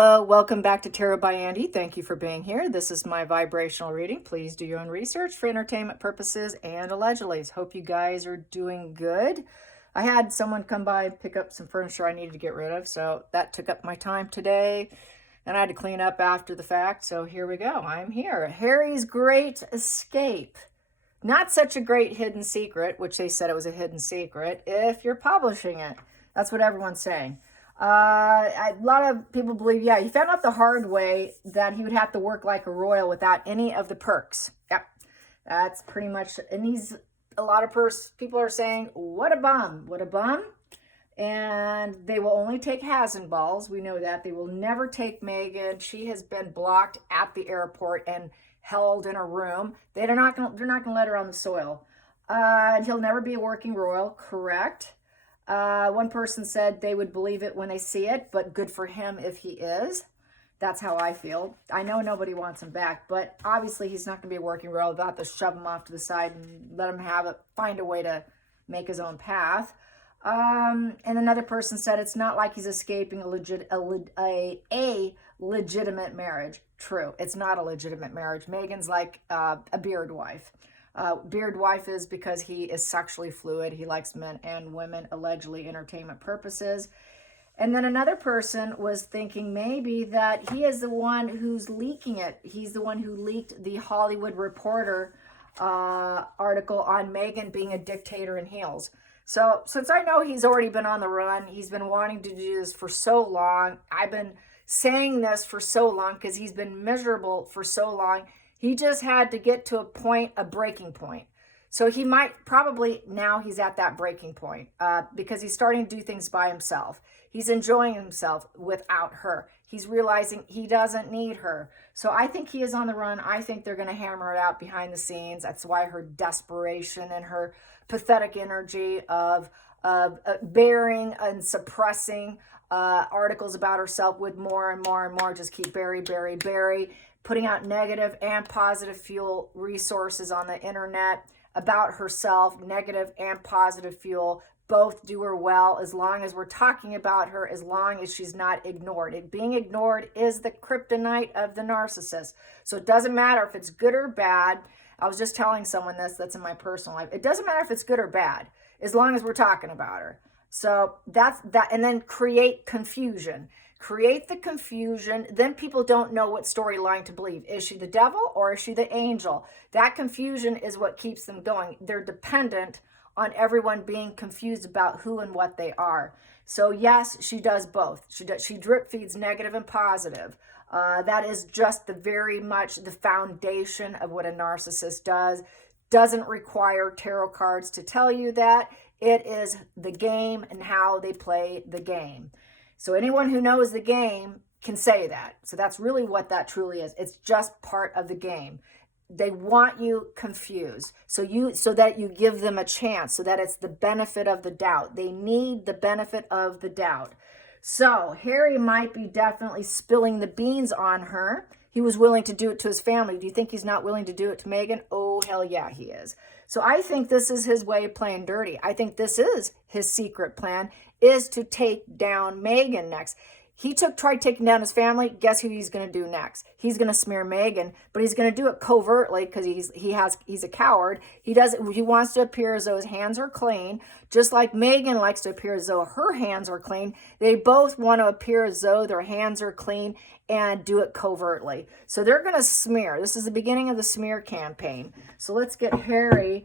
Hello, welcome back to Tarot by Andy. Thank you for being here. This is my vibrational reading. Please do your own research for entertainment purposes and allegedly. Hope you guys are doing good. I had someone come by and pick up some furniture I needed to get rid of, so that took up my time today, and I had to clean up after the fact, so here we go. I'm here. Harry's Great Escape. Not such a great hidden secret, which they said it was a hidden secret, if you're publishing it. That's what everyone's saying. A lot of people believe, yeah, he found out the hard way that he would have to work like a royal without any of the perks. Yep, that's pretty much, and a lot of people are saying, what a bum, what a bum. And they will only take Hasenballs. We know that. They will never take Meghan. She has been blocked at the airport and held in a room. They're not going to let her on the soil. He'll never be a working royal, correct? One person said they would believe it when they see it, but good for him if he is. That's how I feel. I know nobody wants him back, but obviously he's not going to be a working royal. They'll have to shove him off to the side and let him find a way to make his own path. And another person said it's not like he's escaping a legitimate marriage. True, it's not a legitimate marriage. Meghan's like a beard wife. Beard wife is because he is sexually fluid. He likes men and women, allegedly entertainment purposes. And then another person was thinking maybe that he is the one who's leaking it. He's the one who leaked the Hollywood Reporter article on Meghan being a dictator in heels. So since I know he's already been on the run, he's been wanting to do this for so long. I've been saying this for so long because he's been miserable for so long. He just had to get to a breaking point. So he might probably, now he's at that breaking point because he's starting to do things by himself. He's enjoying himself without her. He's realizing he doesn't need her. So I think he is on the run. I think they're going to hammer it out behind the scenes. That's why her desperation and her pathetic energy of bearing and suppressing articles about herself with more and more and more, just keep bury, putting out negative and positive fuel resources on the internet about herself, negative and positive fuel. Both do her well as long as we're talking about her, as long as she's not ignored. Being ignored is the kryptonite of the narcissist. So it doesn't matter if it's good or bad. I was just telling someone that's in my personal life. It doesn't matter if it's good or bad, as long as we're talking about her. So that's that. And then create confusion. Create the confusion. Then people don't know what storyline to believe. Is she the devil or is she the angel? That confusion is what keeps them going. They're dependent on everyone being confused about who and what they are. So yes, she does both. She drip feeds negative and positive. That is just very much the foundation of what a narcissist does. Doesn't require tarot cards to tell you that. It is the game and how they play the game. So anyone who knows the game can say that. So that's really what that truly is. It's just part of the game. They want you confused so that you give them a chance, so that it's the benefit of the doubt. They need the benefit of the doubt. So Harry might be definitely spilling the beans on her. He was willing to do it to his family. Do you think he's not willing to do it to Meghan? Oh, hell yeah, he is. So I think this is his way of playing dirty. I think this is his secret plan, is to take down Meghan next. He tried taking down his family. Guess who he's going to do next? He's going to smear Meghan, but he's going to do it covertly because he's a coward. He wants to appear as though his hands are clean, just like Meghan likes to appear as though her hands are clean. They both want to appear as though their hands are clean and do it covertly. So they're going to smear. This is the beginning of the smear campaign. So let's get Harry.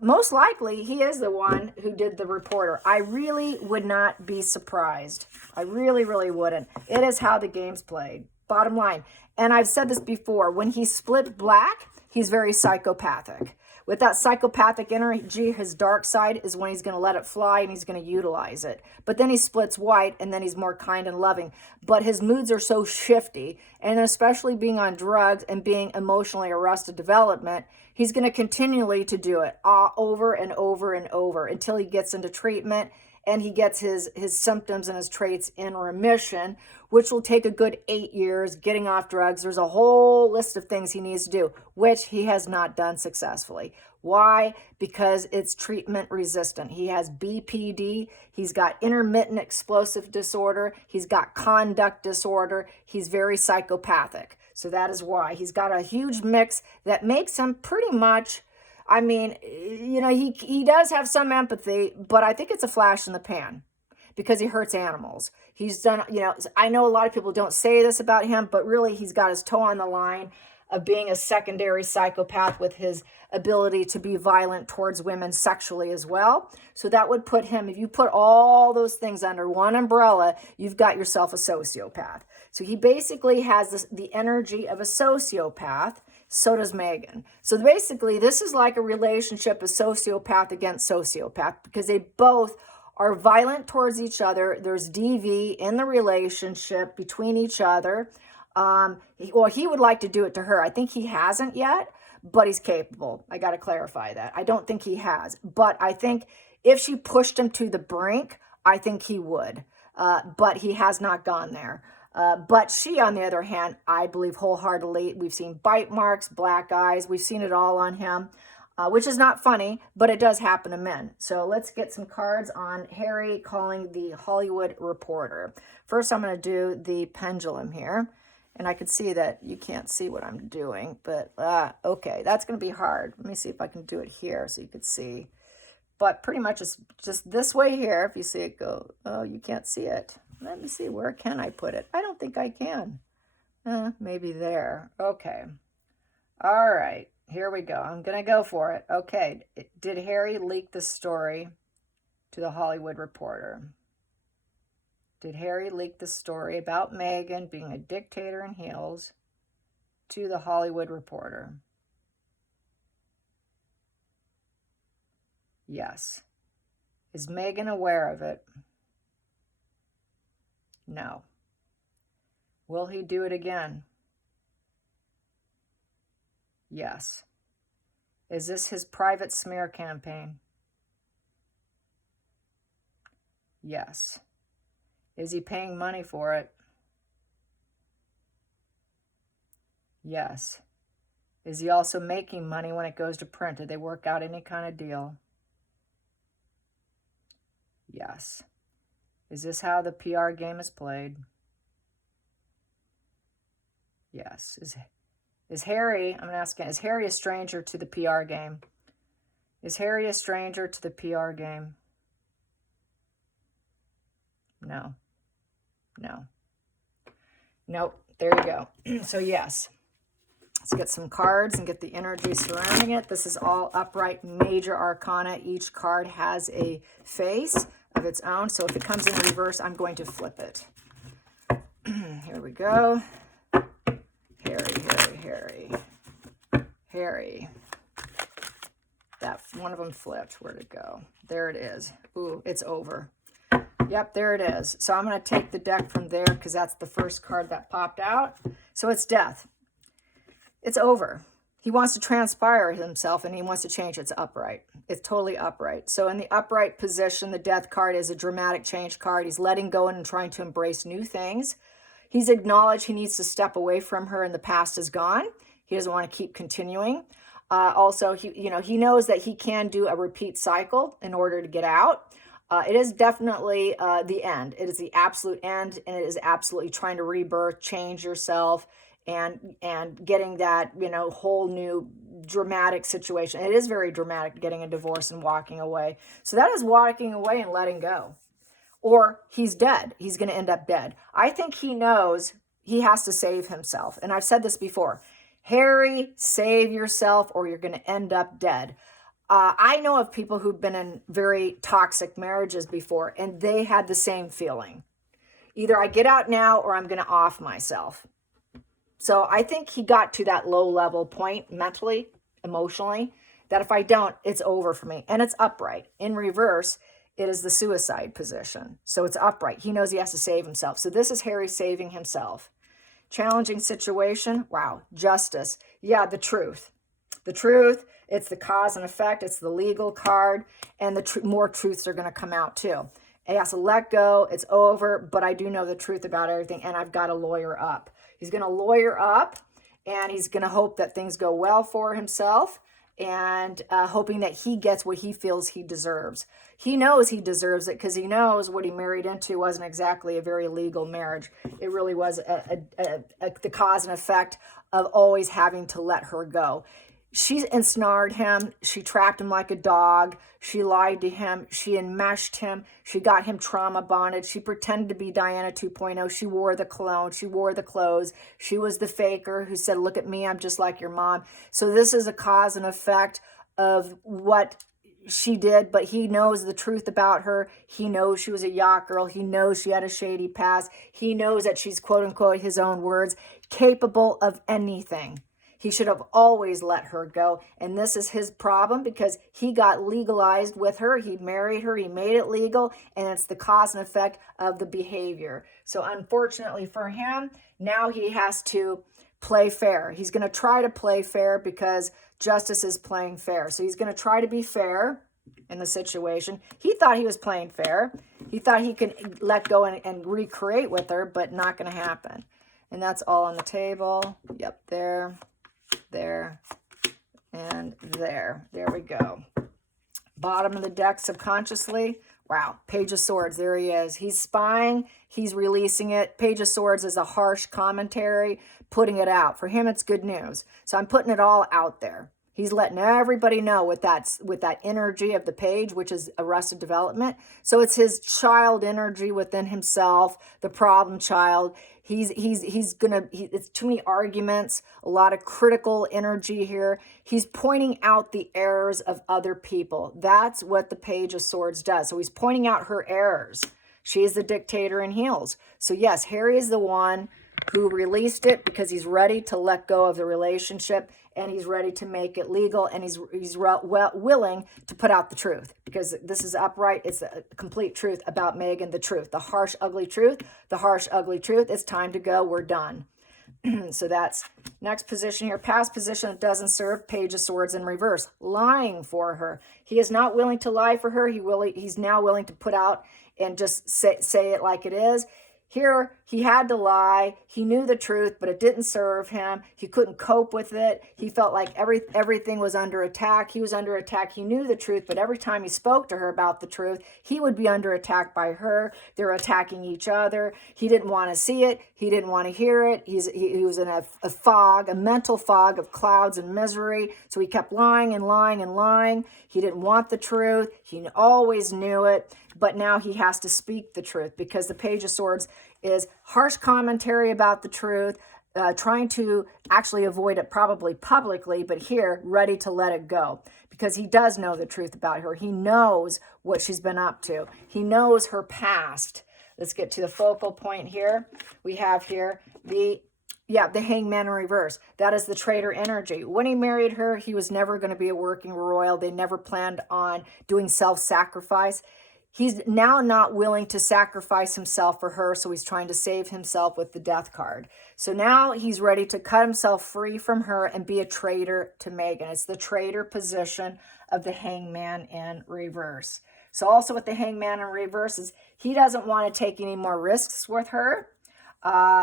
Most likely he is the one who did the reporter. I really would not be surprised. I really, really wouldn't. It is how the game's played. Bottom line. And I've said this before. When he split black, he's very psychopathic. With that psychopathic energy, his dark side is when he's going to let it fly and he's going to utilize it. But then he splits white and then he's more kind and loving. But his moods are so shifty, and especially being on drugs and being emotionally arrested development, he's going to continually to do it over and over and over until he gets into treatment and he gets his symptoms and his traits in remission, which will take a good 8 years, getting off drugs. There's a whole list of things he needs to do, which he has not done successfully. Why? Because it's treatment resistant. He has BPD. He's got intermittent explosive disorder. He's got conduct disorder. He's very psychopathic. So that is why. He's got a huge mix that makes him pretty much, I mean, you know, he does have some empathy, but I think it's a flash in the pan because he hurts animals. He's done, you know, I know a lot of people don't say this about him, but really he's got his toe on the line of being a secondary psychopath with his ability to be violent towards women sexually as well. So that would put him, if you put all those things under one umbrella, you've got yourself a sociopath. So he basically has the energy of a sociopath. So does Meghan. So basically, this is like a relationship of sociopath against sociopath because they both are violent towards each other. There's DV in the relationship between each other. He would like to do it to her. I think he hasn't yet, but he's capable. I got to clarify that. I don't think he has, but I think if she pushed him to the brink, I think he would. But he has not gone there. But she, on the other hand, I believe wholeheartedly, we've seen bite marks, black eyes. We've seen it all on him, which is not funny, but it does happen to men. So let's get some cards on Harry calling the Hollywood Reporter. First, I'm going to do the pendulum here. And I could see that you can't see what I'm doing, but okay, that's going to be hard. Let me see if I can do it here so you could see. But pretty much it's just this way here. If you see it go, oh, you can't see it. Let me see, where can I put it? I don't think I can. Maybe there. Okay. All right, here we go. I'm going to go for it. Okay, did Harry leak the story to the Hollywood Reporter? Did Harry leak the story about Meghan being a dictator in heels to the Hollywood Reporter? Yes. Is Meghan aware of it? No. Will he do it again? Yes. Is this his private smear campaign? Yes. Is he paying money for it? Yes. Is he also making money when it goes to print? Did they work out any kind of deal? Yes. Is this how the PR game is played? Yes. Is Harry, I'm asking, is Harry a stranger to the PR game? Is Harry a stranger to the PR game? No. No. Nope. There you go. So yes. Let's get some cards and get the energy surrounding it. This is all upright major arcana. Each card has a face of its own. So if it comes in reverse, I'm going to flip it. Here we go. Harry. That one of them flipped. Where'd it go? There it is. Ooh, it's over. Yep, there it is. So I'm going to take the deck from there because that's the first card that popped out. So it's death. It's over. He wants to transpire himself and he wants to change. It's upright. It's totally upright. So in the upright position, the death card is a dramatic change card. He's letting go and trying to embrace new things. He's acknowledged he needs to step away from her and the past is gone. He doesn't want to keep continuing. Also, he knows that he can do a repeat cycle in order to get out. It is definitely the end. It is the absolute end, and it is absolutely trying to rebirth, change yourself, and getting that, whole new dramatic situation. It is very dramatic getting a divorce and walking away. So that is walking away and letting go. Or he's dead. He's going to end up dead. I think he knows he has to save himself. And I've said this before. Harry, save yourself or you're going to end up dead. I know of people who've been in very toxic marriages before, and they had the same feeling. Either I get out now or I'm going to off myself. So I think he got to that low level point mentally, emotionally, that if I don't, it's over for me. And it's upright. In reverse, it is the suicide position. So it's upright. He knows he has to save himself. So this is Harry saving himself. Challenging situation. Wow. Justice. Yeah, the truth. The truth. It's the cause and effect. It's the legal card. And the more truths are going to come out too. He has to let go. It's over, but I do know the truth about everything, and I've got to lawyer up. He's going to lawyer up, and he's going to hope that things go well for himself, and hoping that he gets what he feels he deserves. He knows he deserves it because he knows what he married into wasn't exactly a very legal marriage. It really was the cause and effect of always having to let her go. She ensnared him. She trapped him like a dog. She lied to him. She enmeshed him. She got him trauma bonded. She pretended to be Diana 2.0. She wore the cologne. She wore the clothes. She was the faker who said, look at me, I'm just like your mom. So this is a cause and effect of what she did, but he knows the truth about her. He knows she was a yacht girl. He knows she had a shady past. He knows that she's, quote unquote, his own words, capable of anything. He should have always let her go. And this is his problem because he got legalized with her. He married her. He made it legal. And it's the cause and effect of the behavior. So unfortunately for him, now he has to play fair. He's going to try to play fair because justice is playing fair. So he's going to try to be fair in the situation. He thought he was playing fair. He thought he could let go and recreate with her, but not going to happen. And that's all on the table. Yep, there, and there. There we go. Bottom of the deck subconsciously. Wow, Page of Swords, there he is. He's spying, he's releasing it. Page of Swords is a harsh commentary, putting it out. For him, it's good news. So I'm putting it all out there. He's letting everybody know with that energy of the page, which is arrested development. So it's his child energy within himself, the problem child. It's too many arguments, a lot of critical energy here. He's pointing out the errors of other people. That's what the Page of Swords does. So he's pointing out her errors. She is the dictator in heels. So yes, Harry is the one who released it because he's ready to let go of the relationship and he's ready to make it legal, and he's willing to put out the truth because this is upright. It's a complete truth about Meghan, the truth, the harsh, ugly truth, the harsh, ugly truth. It's time to go. We're done. So that's next position here. Past position that doesn't serve, Page of Swords in reverse, lying for her. He is not willing to lie for her. He's now willing to put out and just say it like it is. Here, he had to lie. He knew the truth, but it didn't serve him. He couldn't cope with it. He felt like everything was under attack. He was under attack. He knew the truth, but every time he spoke to her about the truth, he would be under attack by her. They were attacking each other. He didn't want to see it. He didn't want to hear it. He was in a fog, a mental fog of clouds and misery. So he kept lying and lying and lying. He didn't want the truth. He always knew it. But now he has to speak the truth because the Page of Swords is harsh commentary about the truth, trying to actually avoid it probably publicly, but here, ready to let it go because he does know the truth about her. He knows what she's been up to. He knows her past. Let's get to the focal point here. We have here the Hangman in reverse. That is the traitor energy. When he married her, he was never going to be a working royal. They never planned on doing self-sacrifice. He's now not willing to sacrifice himself for her, so he's trying to save himself with the death card. So now he's ready to cut himself free from her and be a traitor to Meghan. It's the traitor position of the Hangman in reverse. So also with the Hangman in reverse is he doesn't want to take any more risks with her.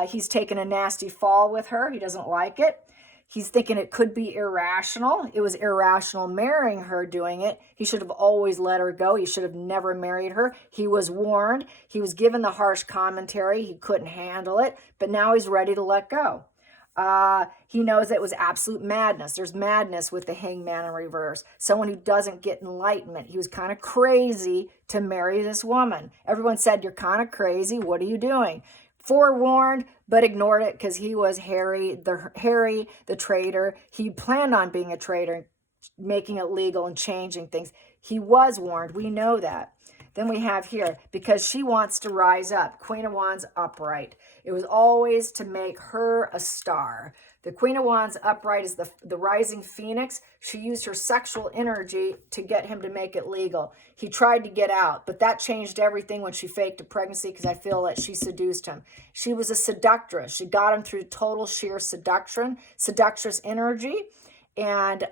He's taken a nasty fall with her. He doesn't like it. He's thinking it could be irrational. It was irrational marrying her, doing it. He should have always let her go. He should have never married her. He was warned. He was given the harsh commentary. He couldn't handle it, but now he's ready to let go. He knows it was absolute madness. There's madness with the Hangman in reverse. Someone who doesn't get enlightenment. He was kind of crazy to marry this woman. Everyone said, you're kind of crazy. What are you doing? Forewarned, but ignored it because he was Harry the traitor. He planned on being a traitor, making it legal and changing things. He was warned. We know that. Then we have here, because she wants to rise up, Queen of Wands upright. It was always to make her a star. The Queen of Wands upright is the rising phoenix. She used her sexual energy to get him to make it legal. He tried to get out, but that changed everything when she faked a pregnancy because I feel that she seduced him. She was a seductress. She got him through total sheer seduction, seductress energy. and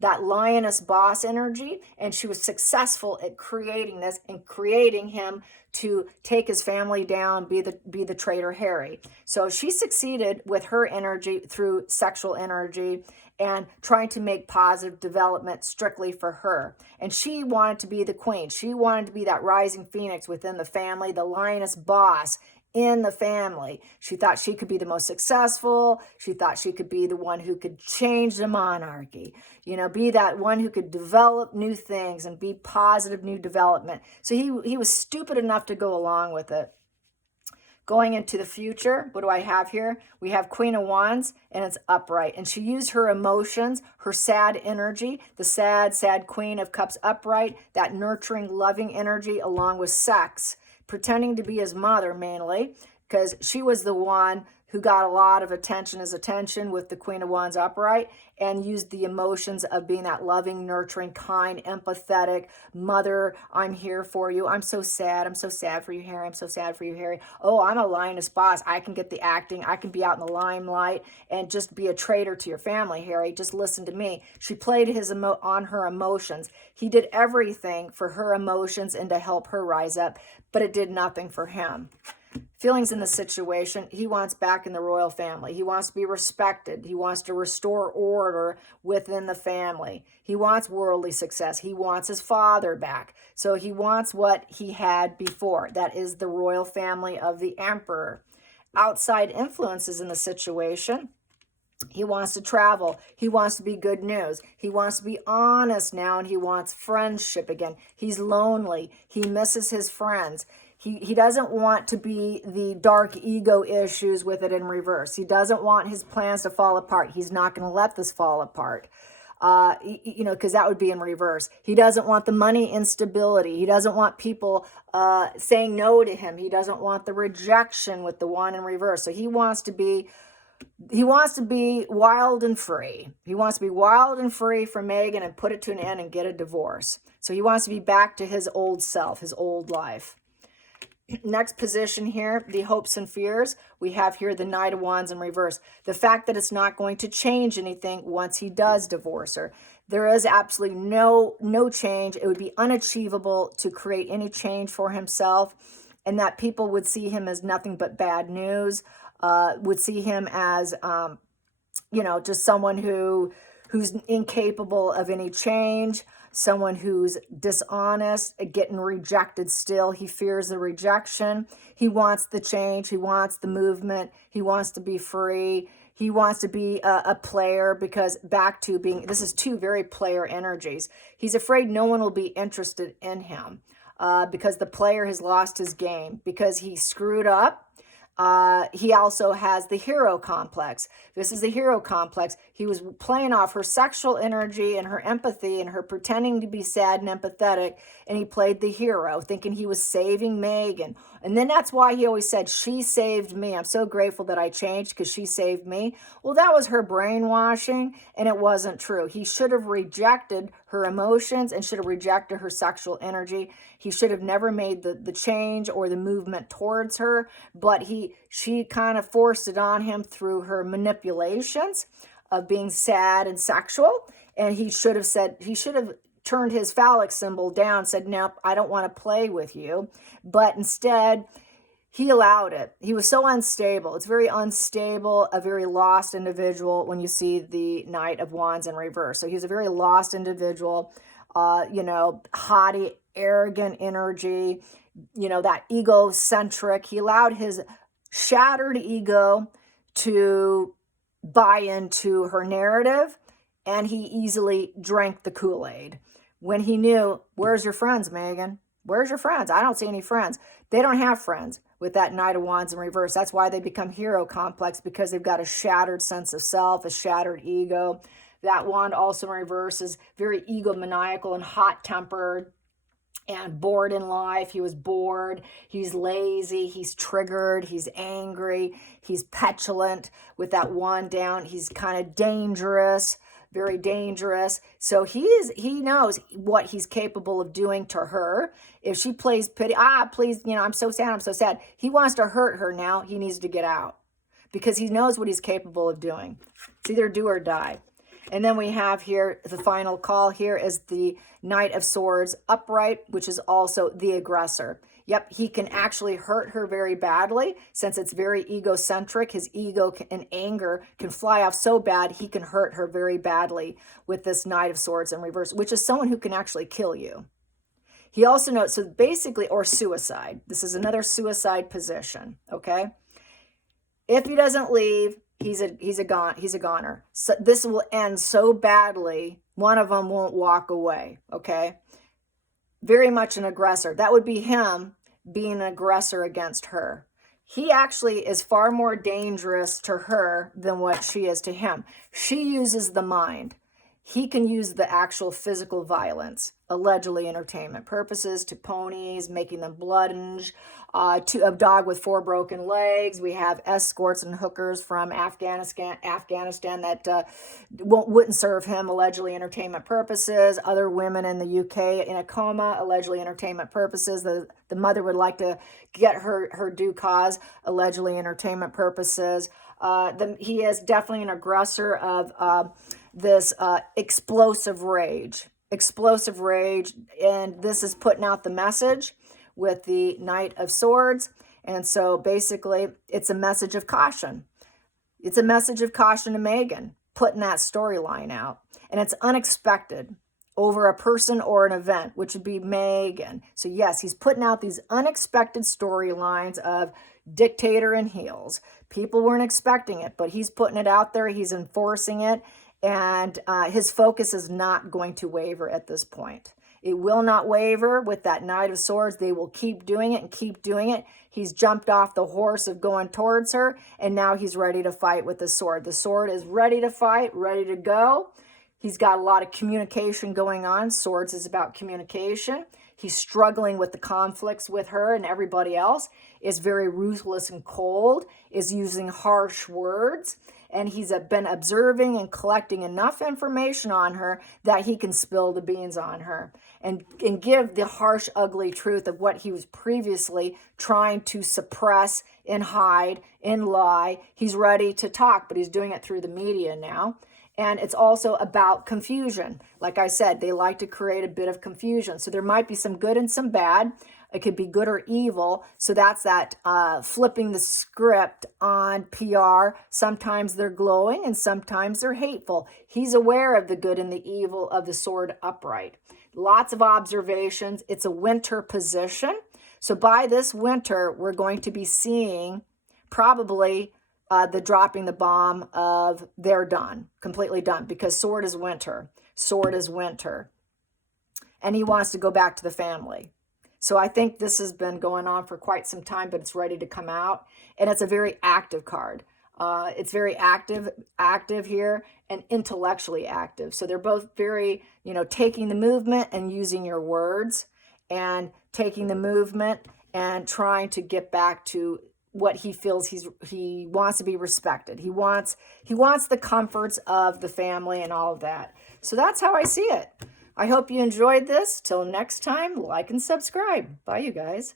that lioness boss energy. And she was successful at creating this and creating him to take his family down, be the traitor Harry. So she succeeded with her energy through sexual energy and trying to make positive development strictly for her. And she wanted to be the queen. She wanted to be that rising phoenix within the family, the lioness boss in the family. She thought she could be the most successful. She thought she could be the one who could change the monarchy, be that one who could develop new things and be positive new development. So he was stupid enough to go along with it. Going into the future, what do I have here? We have Queen of Wands, and it's upright. And she used her emotions, her sad energy, the sad, sad Queen of Cups upright, that nurturing, loving energy, along with sex, pretending to be his mother mainly, because she was the one who got a lot of attention with the Queen of Wands upright, and used the emotions of being that loving, nurturing, kind, empathetic mother. I'm here for you. I'm so sad. I'm so sad for you, Harry. I'm so sad for you, Harry. Oh, I'm a lioness boss. I can get the acting. I can be out in the limelight and just be a traitor to your family, Harry. Just listen to me. She played on her emotions. He did everything for her emotions and to help her rise up, but it did nothing for him. Feelings in the situation, he wants back in the royal family. He wants to be respected. He wants to restore order within the family. He wants worldly success. He wants his father back. So he wants what he had before. That is the royal family of the emperor. Outside influences in the situation, he wants to travel. He wants to be good news. He wants to be honest now, and he wants friendship again. He's lonely. He misses his friends. He doesn't want to be the dark ego issues with it in reverse. He doesn't want his plans to fall apart. He's not going to let this fall apart, because that would be in reverse. He doesn't want the money instability. He doesn't want people saying no to him. He doesn't want the rejection with the one in reverse. So he wants to be wild and free. He wants to be wild and free from Meghan and put it to an end and get a divorce. So he wants to be back to his old self, his old life. Next position here, the hopes and fears. We have here the Knight of Wands in reverse. The fact that it's not going to change anything once he does divorce her. There is absolutely no change. It would be unachievable to create any change for himself, and that people would see him as nothing but bad news, would see him as, just someone who's incapable of any change, someone who's dishonest, getting rejected still. He fears the rejection. He wants the change. He wants the movement. He wants to be free. He wants to be a player, because back to being, this is two very player energies. He's afraid no one will be interested in him because the player has lost his game, because he screwed up. He also has the hero complex. This is the hero complex. He was playing off her sexual energy and her empathy and her pretending to be sad and empathetic, and he played the hero, thinking he was saving Meghan. And then that's why he always said, she saved me. I'm so grateful that I changed because she saved me. Well, that was her brainwashing, and it wasn't true. He should have rejected her emotions and should have rejected her sexual energy. He should have never made the change or the movement towards her, but she kind of forced it on him through her manipulations of being sad and sexual. And he should have turned his phallic symbol down, said, nope, I don't want to play with you. But instead, he allowed it. He was so unstable. It's very unstable, a very lost individual when you see the Knight of Wands in reverse. So he's a very lost individual, haughty, arrogant energy, that egocentric. He allowed his shattered ego to buy into her narrative, and he easily drank the Kool-Aid when he knew, where's your friends, Meghan? Where's your friends? I don't see any friends. They don't have friends with that Knight of Wands in reverse. That's why they become hero complex, because they've got a shattered sense of self, a shattered ego. That wand also in reverse is very egomaniacal and hot-tempered and bored in life. He was bored. He's lazy. He's triggered. He's angry. He's petulant with that wand down. He's kind of dangerous, very dangerous. So he knows what he's capable of doing to her. If she plays pity, please, I'm so sad, I'm so sad. He wants to hurt her now. He needs to get out because he knows what he's capable of doing. It's either do or die. And then we have here, the final call here is the Knight of Swords upright, which is also the aggressor. Yep, he can actually hurt her very badly since it's very egocentric. His ego and anger can fly off so bad he can hurt her very badly with this Knight of Swords in reverse, which is someone who can actually kill you. He also notes, so basically, or suicide. This is another suicide position, okay? If he doesn't leave, he's a goner. So this will end so badly, one of them won't walk away, okay? Very much an aggressor. That would be him being an aggressor against her. He actually is far more dangerous to her than what she is to him. She uses the mind. He can use the actual physical violence, allegedly entertainment purposes, to ponies, making them bludgeoned, to a dog with 4 broken legs. We have escorts and hookers from Afghanistan that wouldn't serve him, allegedly entertainment purposes. Other women in the UK in a coma, allegedly entertainment purposes. The mother would like to get her due cause, allegedly entertainment purposes. He is definitely an aggressor of this explosive rage, and this is putting out the message with the Knight of Swords. And so basically it's a message of caution. It's a message of caution to Meghan, putting that storyline out. And it's unexpected over a person or an event, which would be Meghan. So yes, he's putting out these unexpected storylines of dictator in heels. People weren't expecting it, but he's putting it out there. He's enforcing it. And his focus is not going to waver at this point. It will not waver with that Knight of Swords. They will keep doing it and keep doing it. He's jumped off the horse of going towards her, and now he's ready to fight with the sword. The sword is ready to fight, ready to go. He's got a lot of communication going on. Swords is about communication. He's struggling with the conflicts with her and everybody else, is very ruthless and cold, is using harsh words. And he's been observing and collecting enough information on her that he can spill the beans on her and give the harsh, ugly truth of what he was previously trying to suppress and hide and lie. He's ready to talk, but he's doing it through the media now. And it's also about confusion. Like I said, they like to create a bit of confusion. So there might be some good and some bad. It could be good or evil. So that's that flipping the script on PR. Sometimes they're glowing and sometimes they're hateful. He's aware of the good and the evil of the sword upright. Lots of observations. It's a winter position. So by this winter, we're going to be seeing probably the dropping the bomb of they're done, completely done, because sword is winter. Sword is winter. And he wants to go back to the family. So I think this has been going on for quite some time, but it's ready to come out. And it's a very active card. It's very active here and intellectually active. So they're both very, taking the movement and using your words and taking the movement and trying to get back to what he feels he wants to be respected. He wants the comforts of the family and all of that. So that's how I see it. I hope you enjoyed this. Till next time, like and subscribe. Bye, you guys.